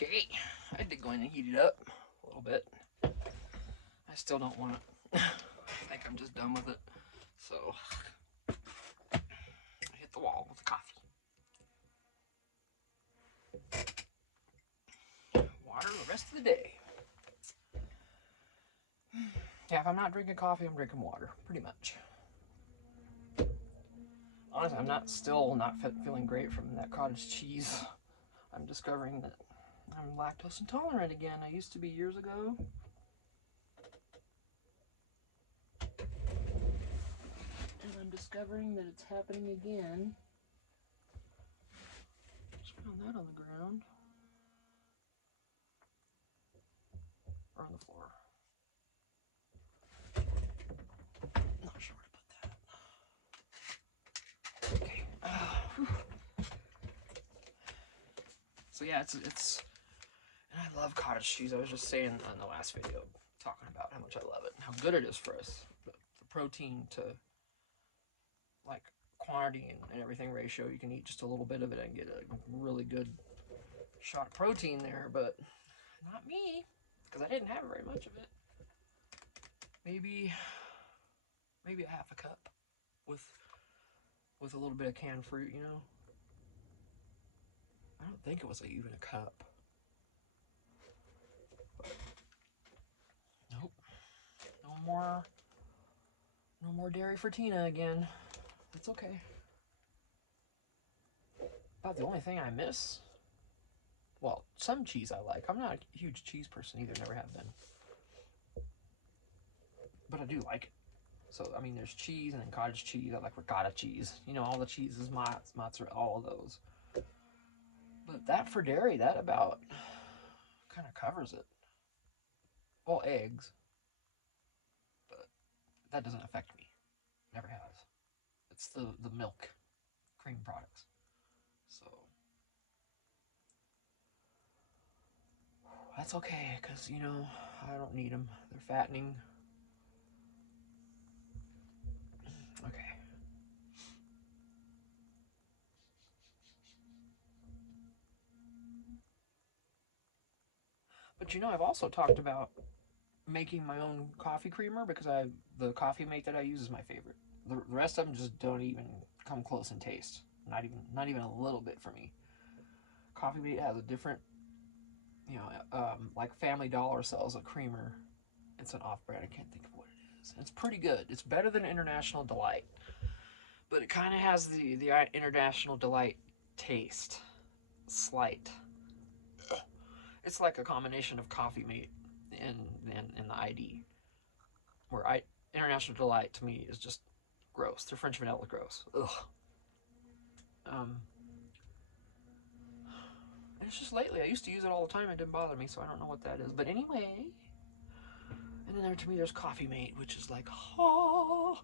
Okay, I did go in and heat it up a little bit. I still don't want it. I think I'm just done with it. So, I hit the wall with the coffee. Water the rest of the day. Yeah, if I'm not drinking coffee, I'm drinking water, pretty much. Honestly, I'm still not feeling great from that cottage cheese. I'm discovering that I'm lactose intolerant again. I used to be years ago. And I'm discovering that it's happening again. Just found that on the ground. Or on the floor. Not sure where to put that. Okay. So yeah, it's and I love cottage cheese. I was just saying in the last video, talking about how much I love it and how good it is for us. The protein to like quantity and everything ratio, you can eat just a little bit of it and get a really good shot of protein there, but not me, because I didn't have very much of it. Maybe a half a cup with a little bit of canned fruit, you know. I don't think it was even a cup. But nope. No more dairy for Tina again. That's okay. About the only thing I miss. Well, some cheese I like. I'm not a huge cheese person either, never have been. But I do like it. So, I mean, there's cheese and then cottage cheese. I like ricotta cheese. You know, all the cheeses, mozzarella, all of those. But that for dairy, that about kind of covers it. Well, eggs. But that doesn't affect me. Never has. It's the milk, cream products. So, that's okay, because, you know, I don't need them. They're fattening. Okay. But you know, I've also talked about making my own coffee creamer because the coffee mate that I use is my favorite. The rest of them just don't even come close in taste. Not even a little bit for me. Coffee mate has a different, you know, like Family Dollar sells a creamer. It's an off-brand. I can't think of what it is. It's pretty good. It's better than International Delight, but it kind of has the International Delight taste. Slight. It's like a combination of Coffee Mate and the ID. Where International Delight to me is just gross. Their French vanilla gross. Ugh. It's just lately. I used to use it all the time. It didn't bother me, so I don't know what that is. But anyway, and then to me there's Coffee Mate, which is like, oh,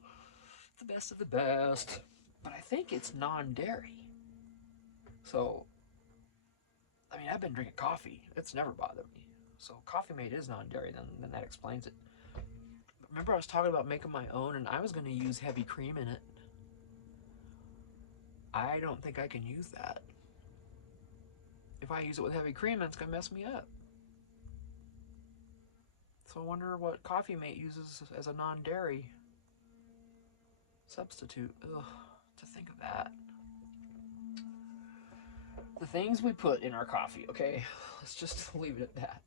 the best of the best. But I think it's non-dairy. So, I mean, I've been drinking coffee. It's never bothered me. So Coffee Mate is non-dairy, then that explains it. But remember I was talking about making my own, and I was going to use heavy cream in it. I don't think I can use that. If I use it with heavy cream, that's going to mess me up. So I wonder what Coffee Mate uses as a non-dairy substitute. Ugh, to think of that. The things we put in our coffee, okay? Let's just leave it at that.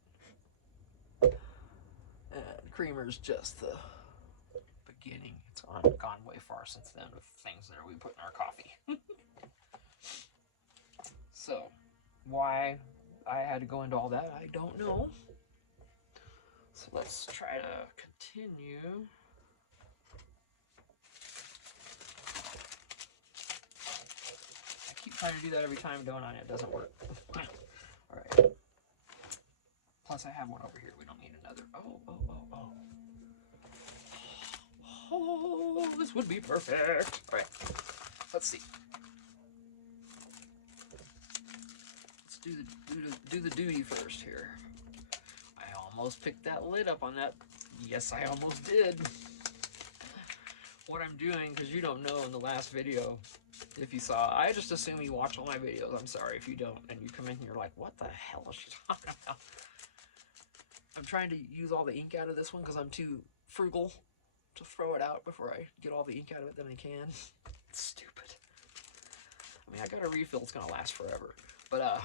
And creamer's just the beginning. It's gone way far since then with things that we put in our coffee. So, why I had to go into all that, I don't know. So let's try to continue. I keep trying to do that every time, don't I? It doesn't work. Alright. Plus I have one over here. We don't need another. Oh, this would be perfect. Alright. Let's see. Let's do the duty first here. I almost picked that lid up on that. Yes, I almost did. What I'm doing, because you don't know in the last video, If you saw, I just assume you watch all my videos. I'm sorry if you don't, and you come in and you're like, what the hell is she talking about? I'm trying to use all the ink out of this one because I'm too frugal to throw it out before I get all the ink out of it that I can. It's stupid. I mean, I got a refill. It's gonna last forever. But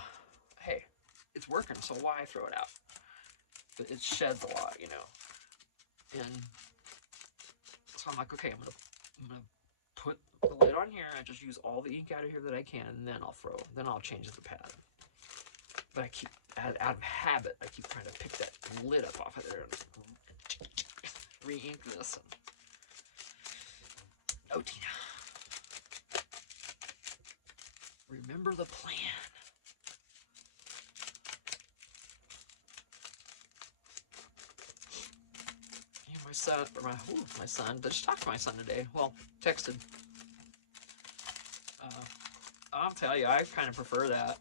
hey, it's working, so why throw it out? But it sheds a lot, you know. And so I'm like, okay, I'm gonna put the lid on here and just use all the ink out of here that I can, and then I'll change the pad. But I keep, out of habit, I keep trying to pick that lid up off of there and re-ink this. And... Oh, Tina. Remember the plan. Yeah, my son, just talked to my son today. Well, texted. I'll tell you, I kind of prefer that.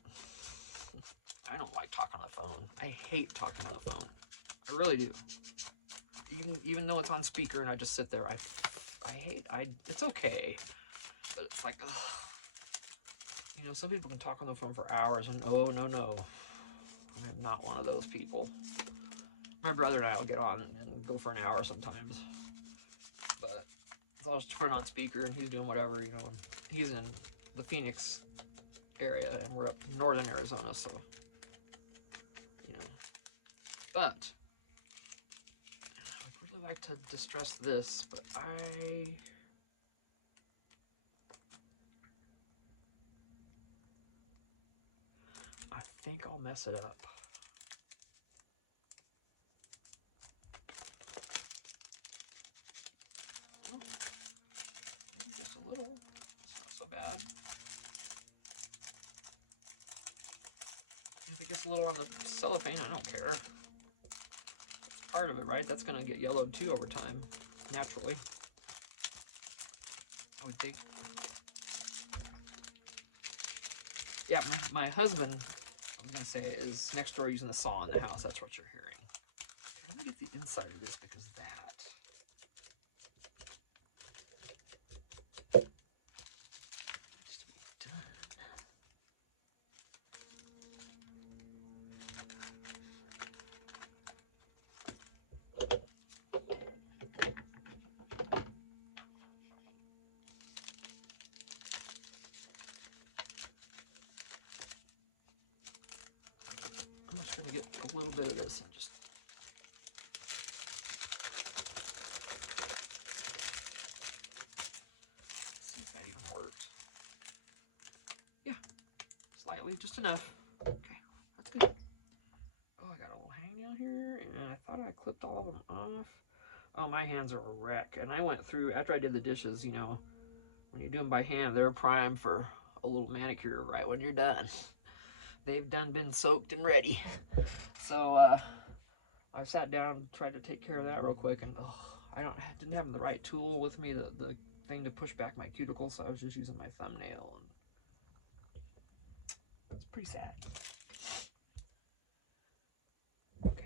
I don't like talking on the phone. I hate talking on the phone. I really do. Even though it's on speaker and I just sit there, it's okay. But it's like, ugh. You know, some people can talk on the phone for hours, and oh, no. I'm not one of those people. My brother and I will get on and go for an hour sometimes. But I'll just turn on speaker and he's doing whatever, you know. He's in the Phoenix area and we're up in northern Arizona, so, you know. But I'd really like to distress this, but I think I'll mess it up. Just a little. It's not so bad. If it gets a little on the cellophane, I don't care. That's part of it, right? That's gonna get yellowed too over time, naturally. I would think. Yeah, my husband, I was gonna say, is next door using the saw in the house. That's what you're hearing. Let me get the inside of this because that. I'm just gonna get a little bit of this and just. See if that even works. Yeah, slightly, just enough. Okay, that's good. Oh, I got a little hang down here, and I thought I clipped all of them off. Oh, my hands are a wreck. And I went through, after I did the dishes, you know, when you do them by hand, they're primed for a little manicure right when you're done. They've done been soaked and ready. So, I sat down, tried to take care of that real quick, and I didn't have the right tool with me, the thing to push back my cuticles, so I was just using my thumbnail, and it's pretty sad. Okay.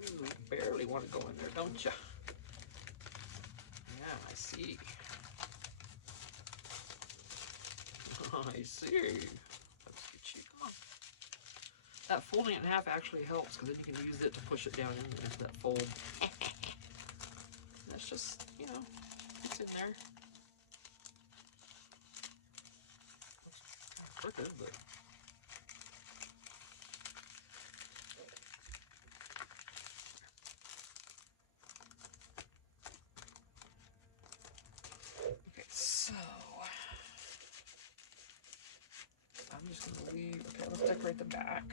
Ooh, barely want to go in there, don't you? Yeah, I see. I see. Let's get you. Come on. That folding it in half actually helps because then you can use it to push it down into that fold. That's just, you know, it's in there. It's crooked, but. Okay, so. I'm just going to leave. Okay, let's decorate the back.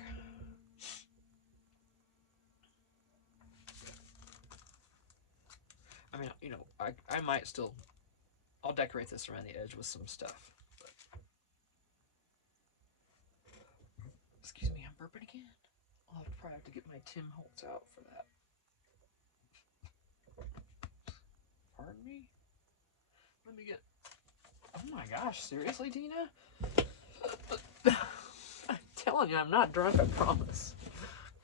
I might still, I'll decorate this around the edge with some stuff. But, excuse me, I'm burping again. I'll probably have to get my Tim Holtz out for that. Pardon me? Let me get, oh my gosh, seriously, Tina? I'm telling you, I'm not drunk, I promise.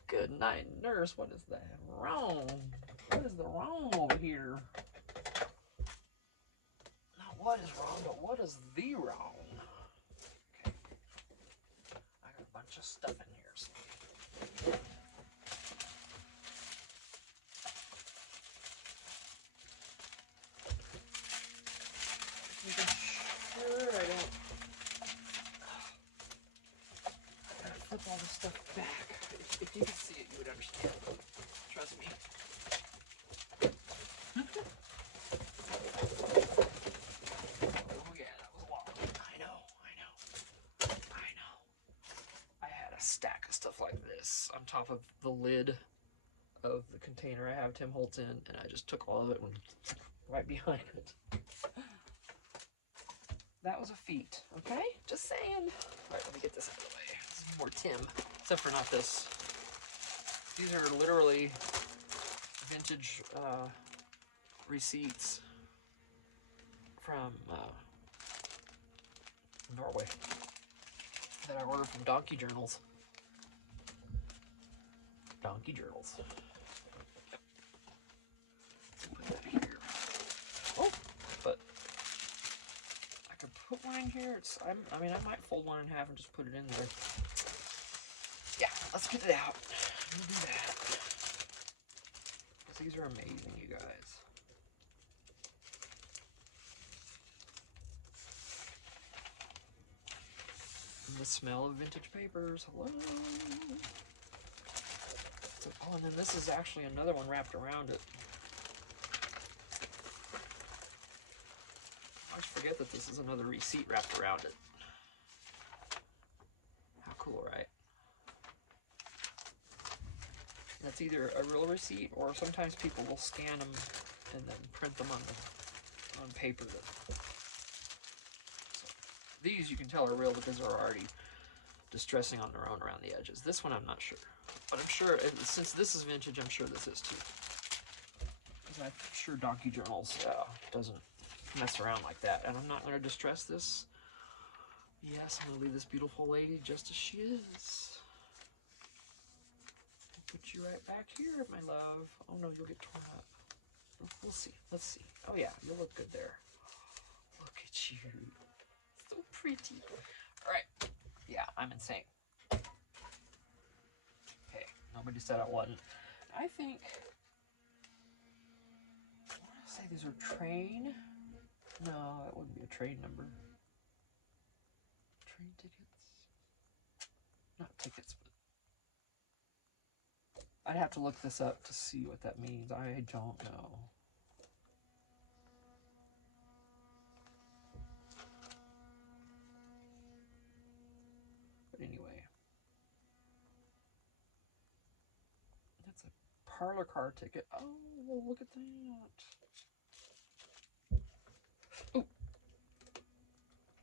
Good night, nurse. What is that wrong? What is the wrong over here? Not what is wrong, but what is the wrong? Okay. I got a bunch of stuff in here. So. Making sure I don't. I gotta flip all this stuff back. If you could see it, you would understand. Trust me. Oh yeah, that was a lot. I know. I had a stack of stuff like this on top of the lid of the container I have Tim Holtz in, and I just took all of it and right behind it. That was a feat, okay? Just saying. All right, let me get this out of the way. This is more Tim, except for not this. These are literally vintage receipts from Norway that I ordered from Donkey Journals. Donkey Journals. Put that here. Oh, but I could put one in here. I mean, I might fold one in half and just put it in there. Yeah, let's get it out. We'll do that. These are amazing, you guys. And the smell of vintage papers. Hello. Oh, and then this is actually another one wrapped around it. I always forget that this is another receipt wrapped around it. How cool, right? That's either a real receipt, or sometimes people will scan them and then print them on paper. So these you can tell are real because they're already distressing on their own around the edges. This one I'm not sure, but I'm sure since this is vintage, I'm sure this is too. Because I'm sure Donkey Journals doesn't mess around like that. And I'm not going to distress this. Yes, I'm going to leave this beautiful lady just as she is. Put you right back here, my love. Oh no, you'll get torn up. We'll see. Let's see. Oh yeah, you'll look good there. Look at you. So pretty. All right. Yeah, I'm insane. Okay, nobody said I wasn't. I think, I want to say these are train. No, that wouldn't be a train number. Train tickets? Not tickets, but I'd have to look this up to see what that means. I don't know. But anyway. That's a parlor car ticket. Oh, well, look at that. Oh.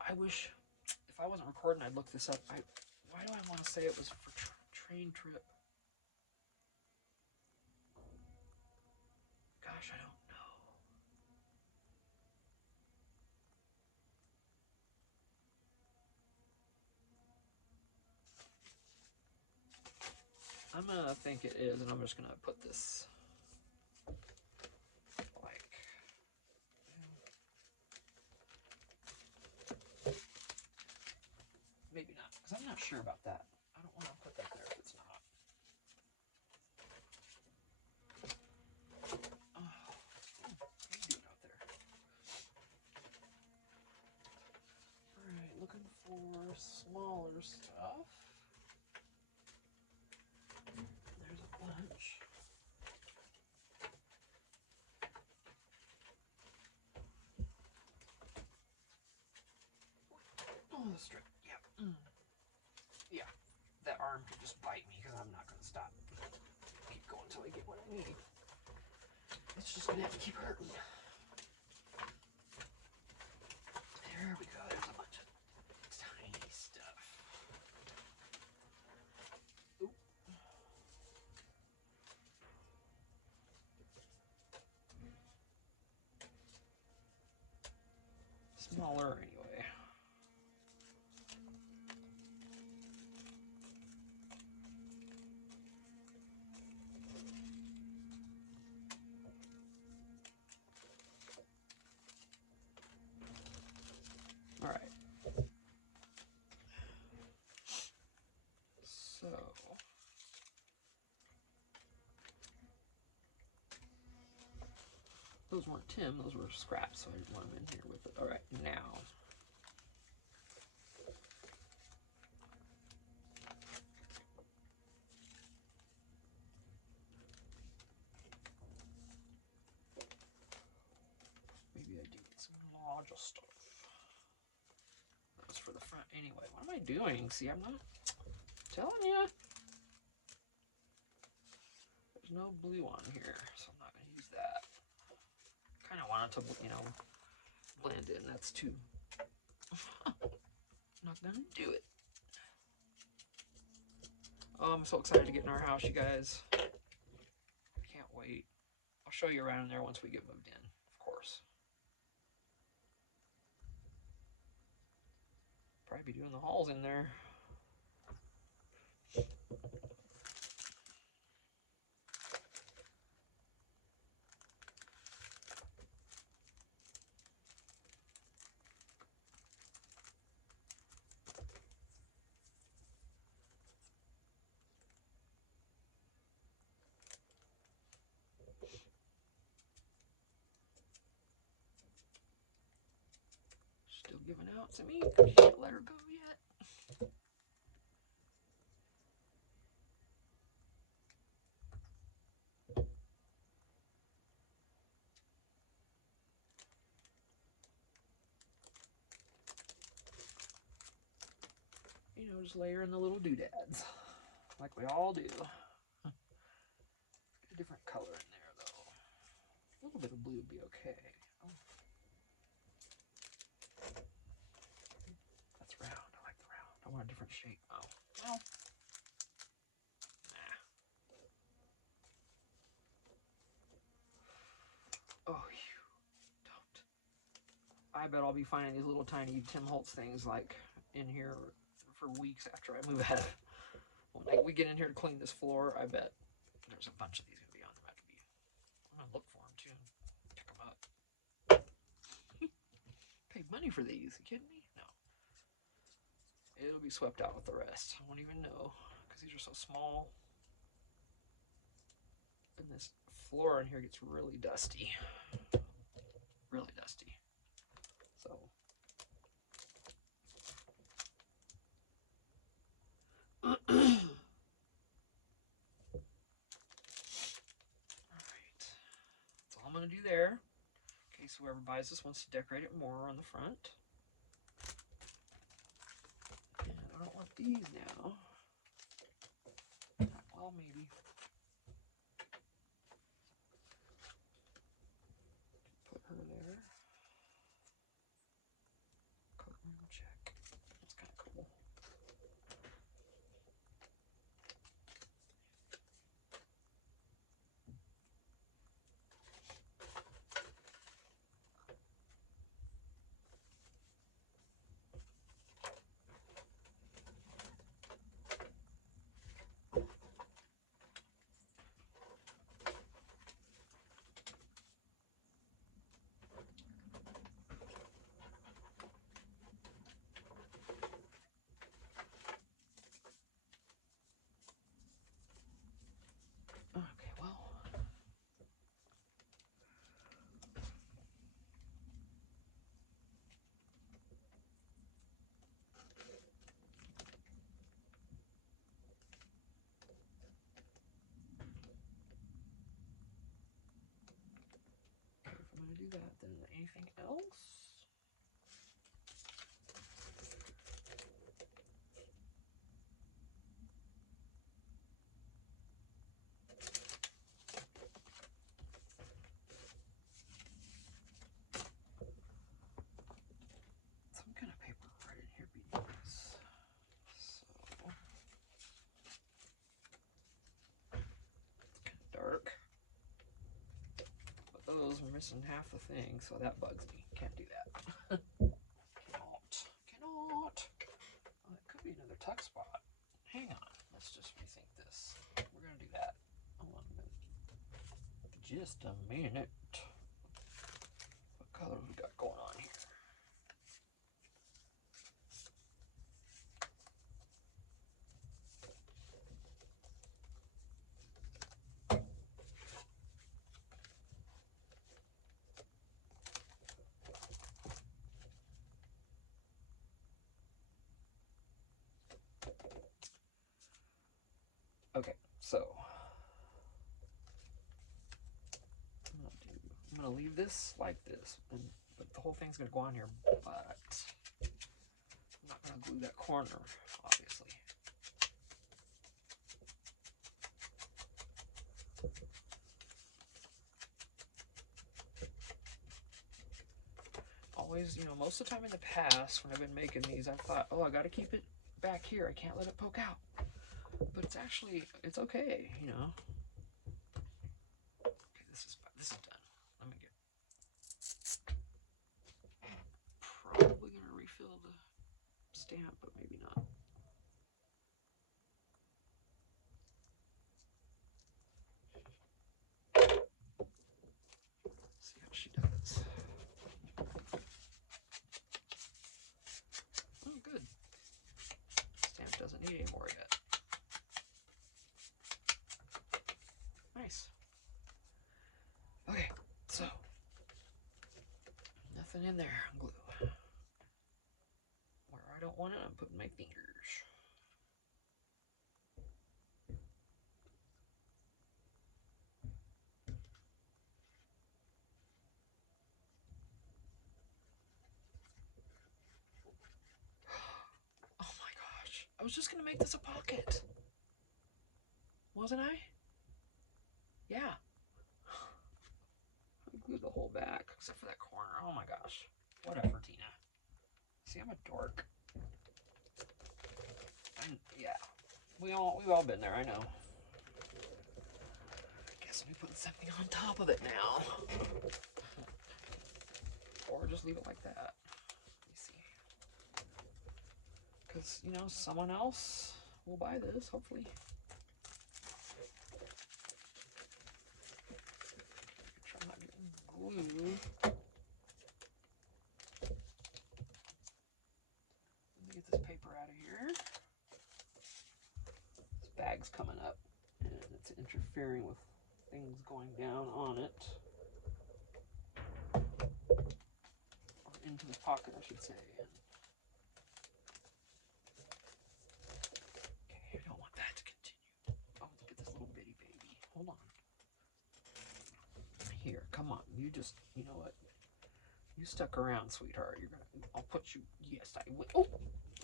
I wish, if I wasn't recording, I'd look this up. Why do I want to say it was for train trip? Gosh, I don't know. I'm gonna think it is, and I'm just gonna put this like. Maybe not, because I'm not sure about that. I don't want to put that there if it's not. Oh, what are you doing out there? Alright, looking for smaller stuff. There's a bunch. Oh, the strip. Yeah. Yeah. That arm could just bite me because I'm not going to stop. Keep going until I get what I need. It's just going to have to keep hurting. smaller anyway. All right. So those weren't Tim, those were scraps, so I didn't want them in here with it. All right, now. Maybe I do get some larger stuff. That's for the front anyway. What am I doing? See, I'm not telling you. There's no blue on here, so I'm not going to use that. Kind of want it to, you know, blend in. That's too. Not going to do it. Oh, I'm so excited to get in our house, you guys. I can't wait. I'll show you around in there once we get moved in, of course. Probably be doing the halls in there. Still giving out to me. Can't let her go yet. You know, just layer in the little doodads, like we all do. A different color in there, though. A little bit of blue would be okay. Oh. That's round. I like the round. I want a different shape. Oh, well. Nah. Oh, you don't. I bet I'll be finding these little tiny Tim Holtz things like in here for weeks after I move out. When we get in here to clean this floor, I bet there's a bunch of these gonna be on there. I'm gonna look for them too. Pick them up. Paid money for these. You kidding me? No. It'll be swept out with the rest. I won't even know because these are so small. And this floor in here gets really dusty. Really dusty. So. Alright. That's all I'm going to do there. In case whoever buys this wants to decorate it more on the front. And I don't want these now. Well, maybe. Put her there. Courtroom check. That's kind of cool. Okay, well. If I'm going to do that, then anything else? Some kind of paper right in here be nice. So, it's kind of dark. But those are missing half the thing, so that bugs me. Can't do that. tuck spot. Hang on. Let's just rethink this. We're going to do that. Hold on a minute. Just a minute. What color we got going on here? Okay, so I'm gonna leave this like this, but the whole thing's gonna go on here, but I'm not gonna glue that corner, obviously. Always, you know, most of the time in the past when I've been making these, I've thought, oh, I gotta keep it back here, I can't let it poke out. But it's actually, it's okay, you know. Okay, this is done. Let me get, probably gonna refill the stamp, but maybe not. See how she does. Oh, good. Stamp doesn't need any more yet. Nice. Okay, so nothing in there. Glue. Where I don't want it, I'm putting my fingers. Oh my gosh. I was just gonna make this a pocket. Wasn't I? Yeah. I glued the whole back, except for that corner. Oh my gosh. Whatever, Tina. See, I'm a dork. Yeah. We've all been there, I know. I guess we put something on top of it now. Or just leave it like that. Let me see. Because, you know, someone else will buy this, hopefully. Try not getting glue. Let me get this paper out of here. This bag's coming up and it's interfering with things going down on it. Or into the pocket, I should say. Okay, I don't want that to continue. Oh, look at this little bitty baby. Hold on. Here, come on. You just, you know what? You stuck around, sweetheart. You're gonna, I'll put you, yes, I will. Oh,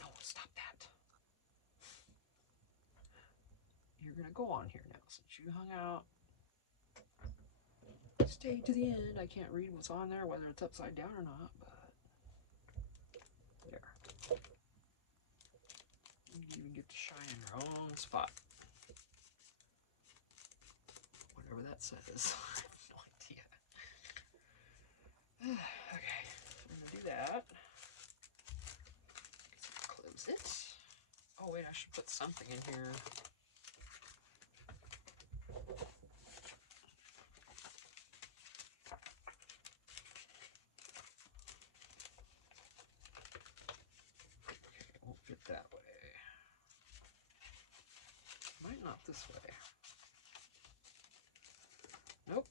no, stop that. You're gonna go on here now, since you hung out. Stay to the end. I can't read what's on there, whether it's upside down or not, but there. You even get to shine in your own spot. Whatever that says. I have no idea. Okay, I'm gonna do that. Close it. Oh wait, I should put something in here. Fit that way. Might not this way. Nope.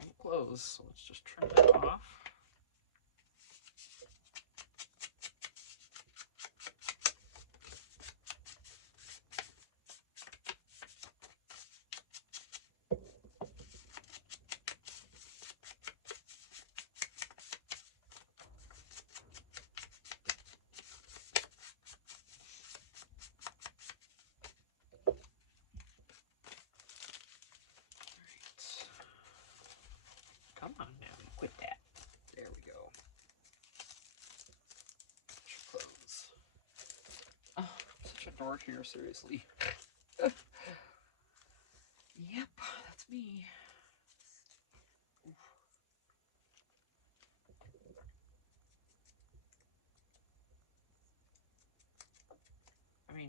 I'm close, so let's just trim that off. Come on now, you quit that. There we go. Close. Oh, I'm such a dork here, seriously. Yep, that's me. Oof.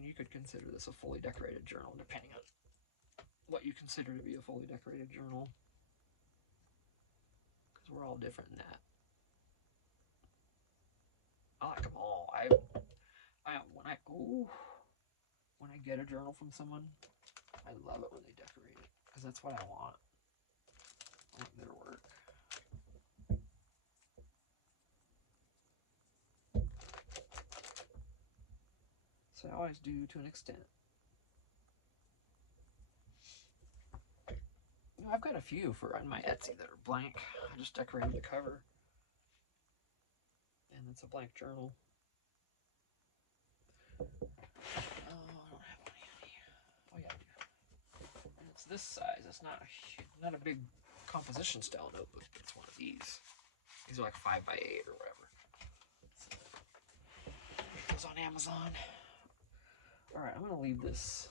you could consider this a fully decorated journal, depending on what you consider to be a fully decorated journal. Because we're all different in that. I like them all. When I get a journal from someone, I love it when they decorate it, because that's what I want. I want their work. So I always do, to an extent. You know, I've got a few on my Etsy that are blank. I just decorated the cover, and it's a blank journal. Oh, I don't have any on here. Oh yeah, I do. And it's this size. It's not a big composition style notebook. It's one of these. These are like 5x8 or whatever. So, it goes on Amazon. All right, I'm gonna leave this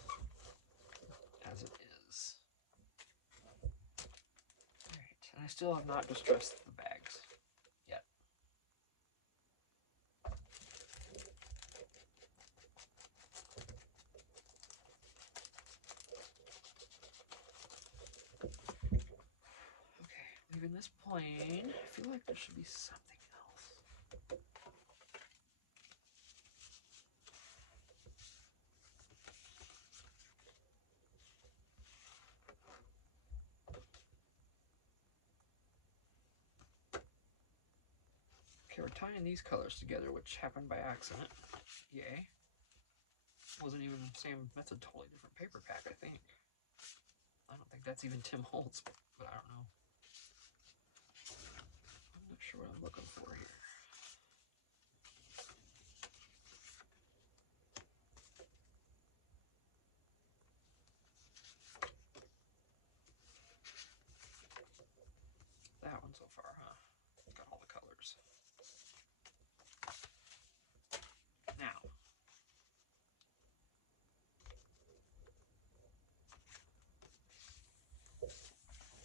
as it is. All right, and I still have not distressed the bags yet. Okay, leaving this plain. I feel like there should be something else. Okay, we're tying these colors together, which happened by accident. Yay. Wasn't even the same, that's a totally different paper pack, I think. I don't think that's even Tim Holtz, but I don't know. I'm not sure what I'm looking for here. That one so far, huh? Got all the colors. Now,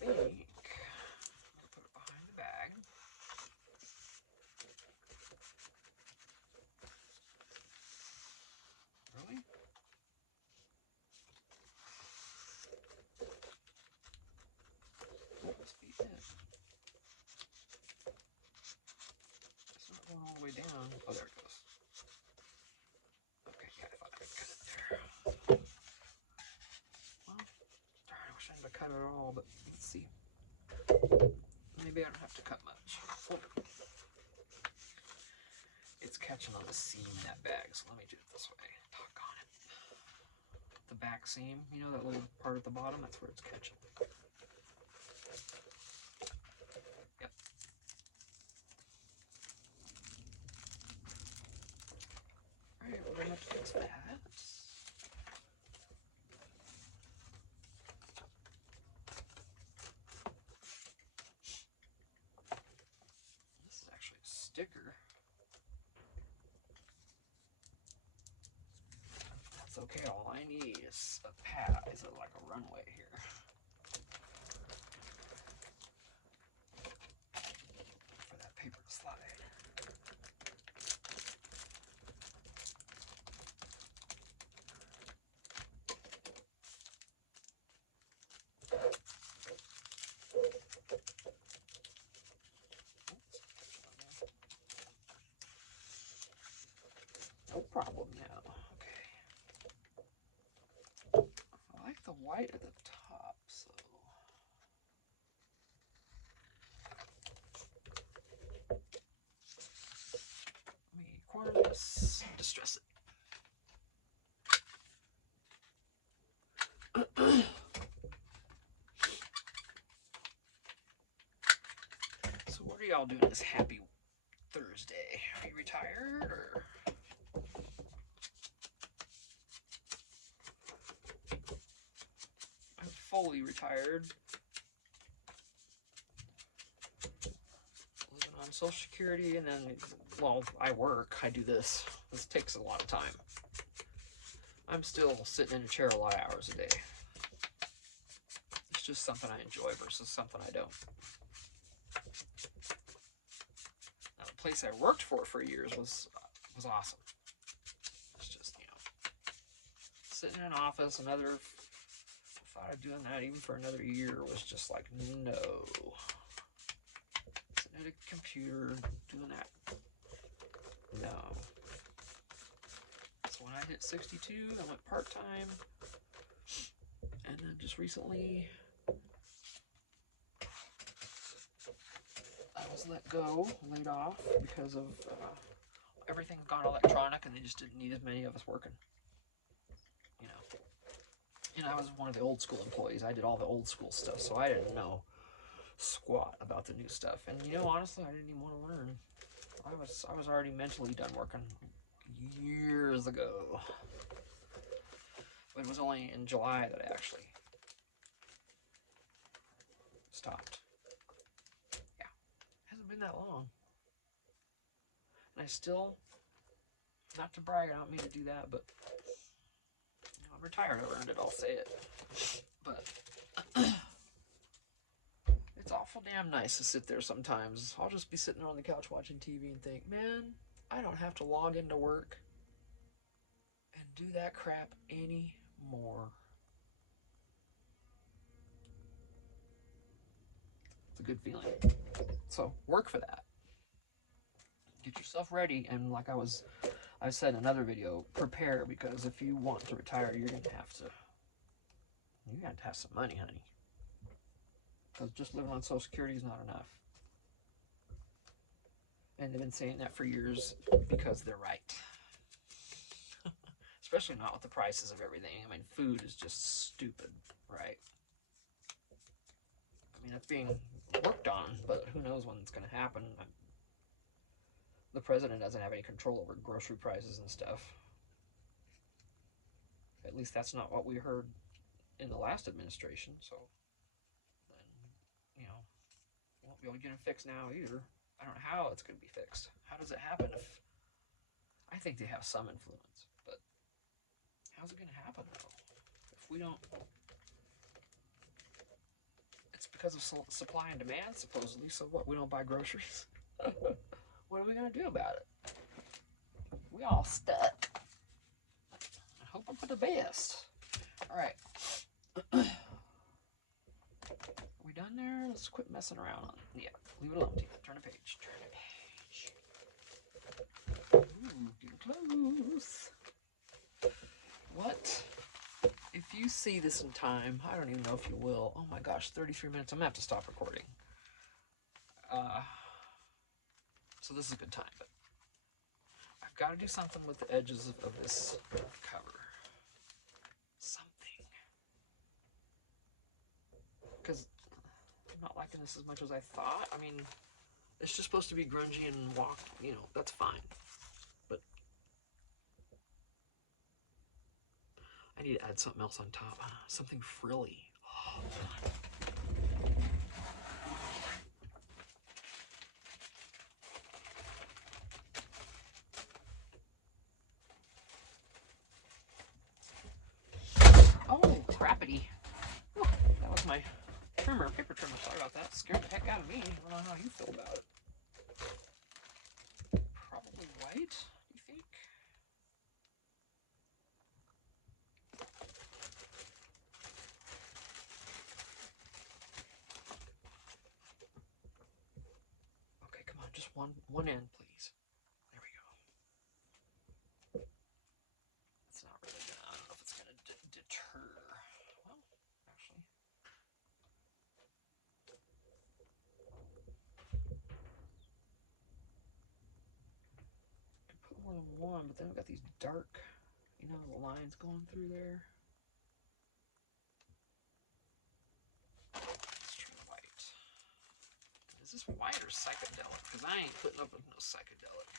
I think I'm gonna put it behind the bag. Really? That must be it. It's not going all the way down. Oh, there it goes. Okay, yeah, I thought I could cut it there. Well, darn, I wish I had cut it all, but let's see. Maybe I don't have to cut much. Oh. It's catching on the seam in that bag, so let me do it this way. Doggone it. The back seam, you know that little part at the bottom? That's where it's catching. Yep. Alright, we're gonna have to fix that. This is actually a sticker. That's okay, all I need is a pad, is like a runway here. For that paper to slide. No problem now. Okay. I like the white at the top, so. Let me corner this, distress it. So what are y'all doing this happy Thursday? Are you retired or? I'm fully retired. Living on Social Security, and then, well, I work. I do this. This takes a lot of time. I'm still sitting in a chair a lot of hours a day. It's just something I enjoy versus something I don't. Now, the place I worked for years was awesome. It's just, you know, sitting in an office, thought of doing that even for another year was just like, no. Sitting at a computer, doing that, no. So when I hit 62, I went part-time, and then just recently, I was laid off because of everything gone electronic, and they just didn't need as many of us working. You know, and I was one of the old school employees. I did all the old school stuff, so I didn't know squat about the new stuff. And you know, honestly, I didn't even want to learn. I was already mentally done working years ago. But it was only in July that I actually stopped. Yeah, hasn't been that long. And I still, not to brag, I don't mean to do that, but you know, I'm retired. I learned it. I'll say it. But it's awful damn nice to sit there sometimes. I'll just be sitting there on the couch watching TV and think, man, I don't have to log into work and do that crap anymore. It's a good feeling. So work for that. Get yourself ready, and like I said in another video, prepare, because if you want to retire, you're gonna have to have some money, honey. Because just living on Social Security is not enough. And they've been saying that for years because they're right. Especially not with the prices of everything. I mean, food is just stupid, right? I mean, it's being worked on, but who knows when it's going to happen. The president doesn't have any control over grocery prices and stuff. At least that's not what we heard in the last administration, so then, you know, you won't be able to get them fixed now either. I don't know how it's going to be fixed. How does it happen if... I think they have some influence, but how's it going to happen, though? If we don't... It's because of supply and demand, supposedly, so what, we don't buy groceries? What are we going to do about it? We all stuck. I'm hoping for the best. Alright. Are we done there? Let's quit messing around on it. Yeah, leave it alone, Tina. Turn a page. Turn a page. Ooh, getting close. What? If you see this in time, I don't even know if you will. Oh my gosh, 33 minutes. I'm going to have to stop recording. So this is a good time, but I've got to do something with the edges of this cover. Something. Because I'm not liking this as much as I thought. I mean, it's just supposed to be grungy and walk, you know, that's fine. But I need to add something else on top. Something frilly. Oh, oh, crappity. Oh, that was my trimmer, paper trimmer. Sorry about that. Scared the heck out of me. I don't know how you feel about it. Probably white, do you think? Okay, come on, just one end, please. There we go. It's not really gonna, I don't know if it's gonna deter. Well, actually. I could put more than one, but then I've got these dark, you know, the lines going through there. Let's try white. Is this white or psychedelic? Because I ain't putting up with no psychedelic.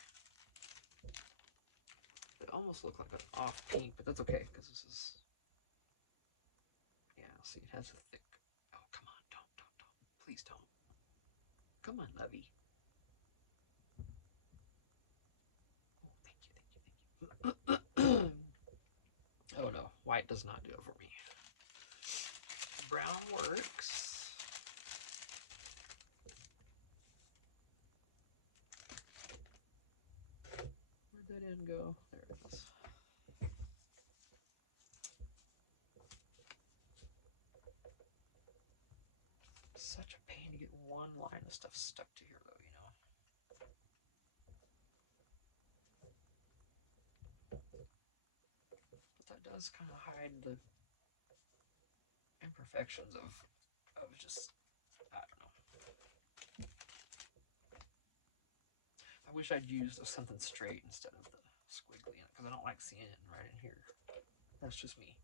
It almost looked like an off pink, but that's okay, because this is... Yeah, see, it has a thick... Oh, come on, don't. Please don't. Come on, lovey. Oh, thank you. Oh no, white does not do it for me. Brown works. Where'd that end go? There it is. Such a pain to get one line of stuff stuck to here, though, you know. But that does kind of hide the imperfections of just, I don't know. I wish I'd used something straight instead of the squiggly in it, because I don't like seeing it right in here. That's just me.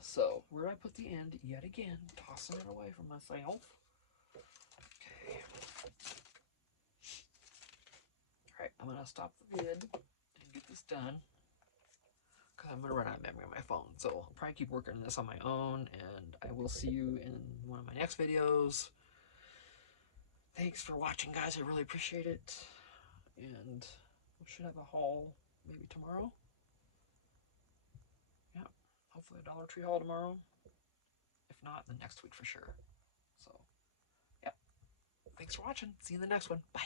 So, where did I put the end? Yet again, tossing it away from myself. Okay. Alright, I'm gonna stop the vid and get this done, because I'm gonna run out of memory on my phone. So I'll probably keep working on this on my own, and I will see you in one of my next videos. Thanks for watching, guys. I really appreciate it. And we should have a haul maybe tomorrow. Yeah, hopefully a Dollar Tree haul tomorrow. If not, the next week for sure. So, yeah. Thanks for watching. See you in the next one. Bye.